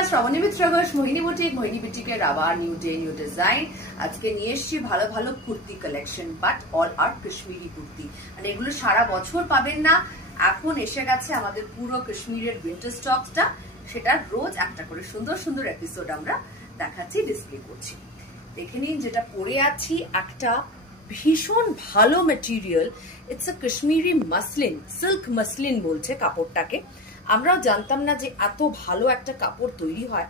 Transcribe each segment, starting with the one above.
নমস্কার, শ্রাবণী মিত্র ঘোষ, মোহিনী বুটিক, মোহিনী বুটিকের আবার new day new design. আজকে নিয়ে এসেছি ভালো ভালো কুর্তি কালেকশন, বাট অল আর কাশ্মীরি কুর্তি। মানে এগুলো সারা বছর পাবেন না, এখন এসে গেছে আমাদের পুরো কাশ্মীরের উইন্টার স্টকটা। সেটা রোজ একটা করে সুন্দর সুন্দর এপিসোড আমরা দেখাচ্ছি, ডিসপ্লে করছি। দেখে নিন, যেটা পরে আছি একটা ভীষণ ভালো material. It's a Kashmiri muslin, silk muslin বলছে কাপড়টাকে। আমরাও জানতাম না যে এত ভালো একটা কাপড় তৈরি হয়।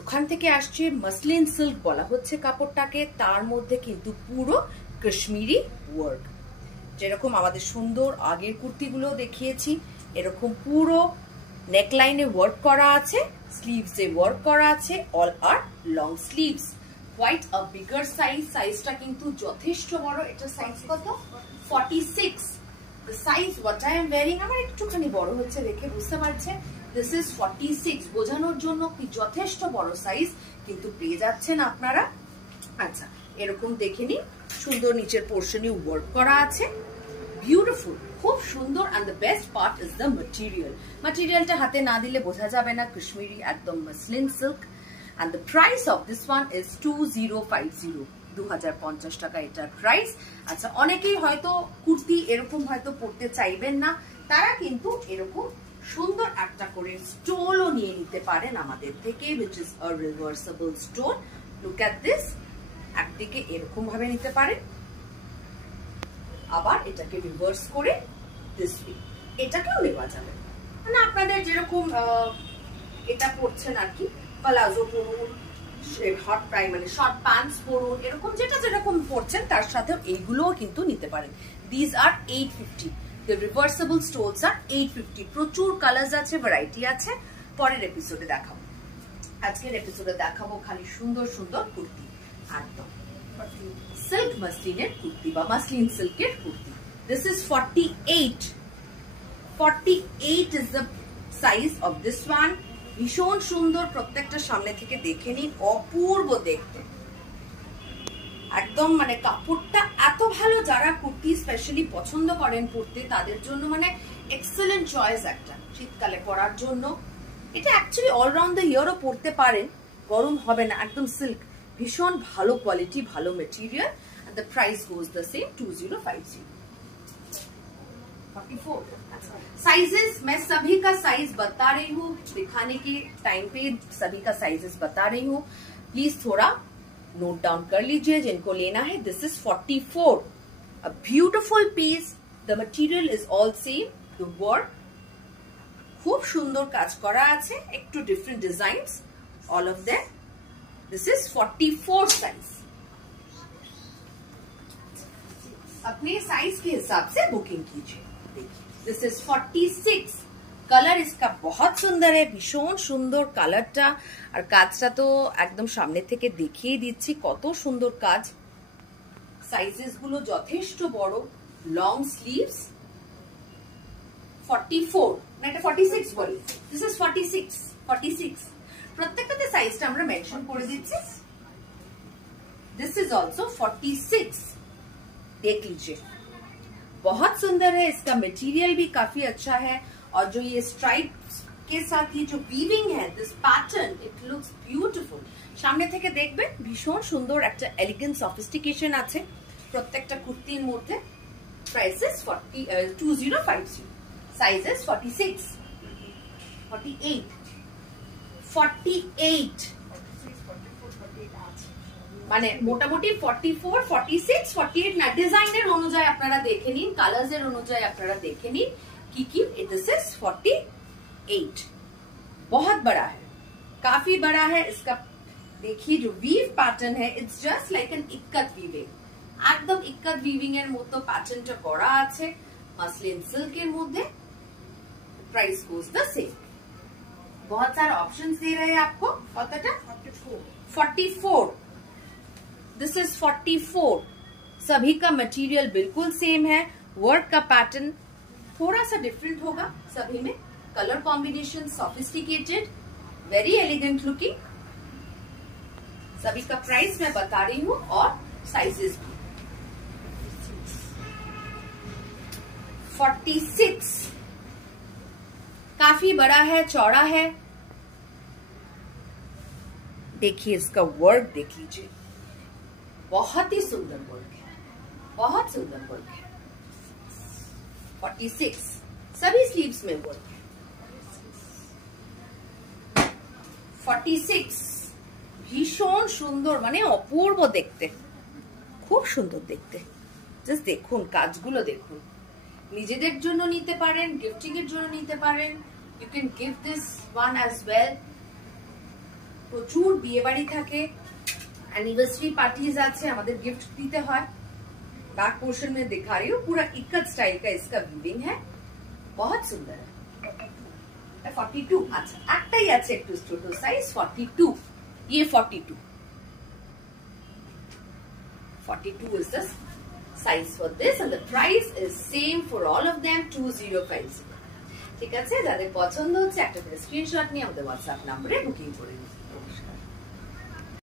ওখান থেকে আসছে মাসলিন সিল্ক বলা হচ্ছে কাপড়টাকে। তার মধ্যে কিন্তু পুরো কাশ্মীরি ওয়ার্ক, যেরকম আমাদের সুন্দর আগের কুর্তিগুলো দেখিয়েছি, এরকম পুরো নেকলাইনে ওয়ার্ক করা আছে, স্লিভসে ওয়ার্ক করা আছে, all are long sleeves. Quite a bigger size, সাইজটা কিন্তু যথেষ্ট বড়। এটা সাইজ কত? 46। The size what I am wearing আমার একটুখানি বড় হচ্ছে দেখে বুঝতে পারছেন। This is 46, বোঝানোর জন্য কি যথেষ্ট বড় সাইজ, কিন্তু পেয়ে যাচ্ছেন আপনারা। আচ্ছা, এরকম দেখে নিন, সুন্দর নিচের পোর্শনে ওয়ার্ক করা আছে, বিউটিফুল, খুব সুন্দর। and the best part is the material. ম্যাটেরিয়ালটা হাতে না দিলে বোঝা যাবে না, কাশ্মীরি একদম muslin silk. and the price of this one is 2050, 2050 টাকা এটার প্রাইস। আচ্ছা, অনেকেই হয়তো কুর্তি এরকম হয়তো পরতে চাইবেন না, তারা কিন্তু এরকম সুন্দর একটা করে স্টোলও নিয়ে নিতে পারেন আমাদের থেকে, which is a reversible stole. Look at this, একদিকে এরকম ভাবে নিতে পারেন, আবার এটাকে রিভার্স করে this way এটাকেও নেওয়া যাবে। মানে আপনাদের যেরকম এটা পরছেন আর কি, প্লাজো পরুন, হট প্রাই মানে শর্ট প্যান্টস পরুন, এরকম যেটা যেরকম পরছেন তার সাথেও এইগুলোও কিন্তু নিতে পারেন। This are 850, the reversible stoles are 850। প্রচুর কালার্স আছে, ভ্যারাইটি আছে, পরের এপিসোডে দেখাবো। আজকের এপিসোডে দেখাবো খালি সুন্দর সুন্দর কুর্তি, একদম সিল্ক মাসলিনের কুর্তি বা মাসলিন সিল্কের kurti. This is 48 is the size of this one। ভীষণ সুন্দর, প্রত্যেকটা সামনে থেকে দেখে নিন, অপূর্ব দেখতে একদম। মানে কাপড়টা এত ভালো, যারা কুর্তি স্পেশালি পছন্দ করেন পরতে, তাদের জন্য মানে এক্সেলেন্ট চয়েস একটা শীতকালে পরার জন্য। এটা অ্যাকচুয়ালি অলরাউন্ড দ্য ইয়ারও পরতে পারেন, গরম হবে না, একদম সিল্ক, ভীষণ ভালো কোয়ালিটি, ভালো material. and the price goes the same, 2050। 44 sizes, मैं सभी का साइज बता रही हूँ, दिखाने के टाइम पे सभी का साइजेस बता रही हूँ, प्लीज थोड़ा नोट डाउन कर लीजिए जिनको लेना है। This is 44, a beautiful piece. The material is all same, the work खूब सुंदर काज करा আছে, একটু different designs, all of them. This is 44 size. अपने साइज के हिसाब से बुकिंग कीजिए। देखिए, दिस इज 46। কালার इसका बहुत সুন্দর है, ভীষণ সুন্দর কালারটা। আর কাজটা তো একদম সামনে থেকে দেখিয়ে দিচ্ছি, কত সুন্দর কাজ। সাইজেস গুলো যথেষ্ট বড়, লং স্লিভস। 44 না, এটা 46 বলি। This is 46। প্রত্যেকটাতে সাইজটা আমরা মেনশন করে দিচ্ছি। This is also 46। देख लीजिए, बहुत सुंदर है, इसका मटेरियल भी काफी अच्छा है। और जो ये स्ट्राइप्स के साथ ये जो वीविंग है, this pattern, it looks beautiful. सामने থেকে দেখবেন ভীষণ সুন্দর একটা এলিগেন্ট সফিস্টিকেশন আছে প্রত্যেকটা কুর্তির মধ্যে। প্রাইস ইজ 2050, সাইজ ইজ 46, 48 মানে মোটামুটি 44, 46, 48 না, ডিজাইনের অনুযায়ী আপনারা দেখে নিন, কালার্সের অনুযায়ী আপনারা দেখে নিন কি কি। दिस इज 48, बहुत बड़ा है, काफी बड़ा है। इसका देखिए जो वीव पैटर्न है, it's just like an ikat weaving, एकदम इक्कत वीविंग এর মতো প্যাটার্নটা করা আছে মাসলিন সিল্কের মধ্যে। Price goes the same. बहुत सारे ऑप्शंस दे रहे हैं आपको। कतटा? 44। This is 44। सभी का मटेरियल बिल्कुल सेम है, वर्क का पैटर्न थोड़ा सा डिफरेंट होगा सभी में, colour combination sophisticated, very elegant looking. सभी का प्राइस मैं बता रही हूँ और साइजेस भी। 46 काफी बड़ा है, चौड़ा है, देखिए इसका वर्क देख लीजिए, बहुत ही सुंदर वर्क है, बहुत सुंदर वर्क है। 46 सभी स्लीव्स में वर्क है। 46 ভীষণ সুন্দর, মানে অপূর্ব দেখতে, খুব সুন্দর দেখতে। জাস্ট দেখুন কাজগুলো দেখুন, নিজেদের জন্য নিতে পারেন, গিফটিং এর জন্য নিতে পারেন। You can give this one as well. প্রচুর বিয়ে বাড়ি থাকে, एनिवर्सरी पार्टीज आछे, हमारे गिफ्ट दीते हैं। बैक पोर्शन में दिखा रही हूँ, पूरा इकत स्टाइल का इसका वीविंग है, बहुत सुंदर है। 42 अच्छा एक ही আছে একটু ছোট সাইজ 42, ये 42 is the size for this and the price is same for all of them 2050। ঠিক আছে, যাদের পছন্দ হচ্ছে একটা স্ক্রিনশট নিয়ে আমাদের হোয়াটসঅ্যাপ নম্বরে বুকিং করে নিন।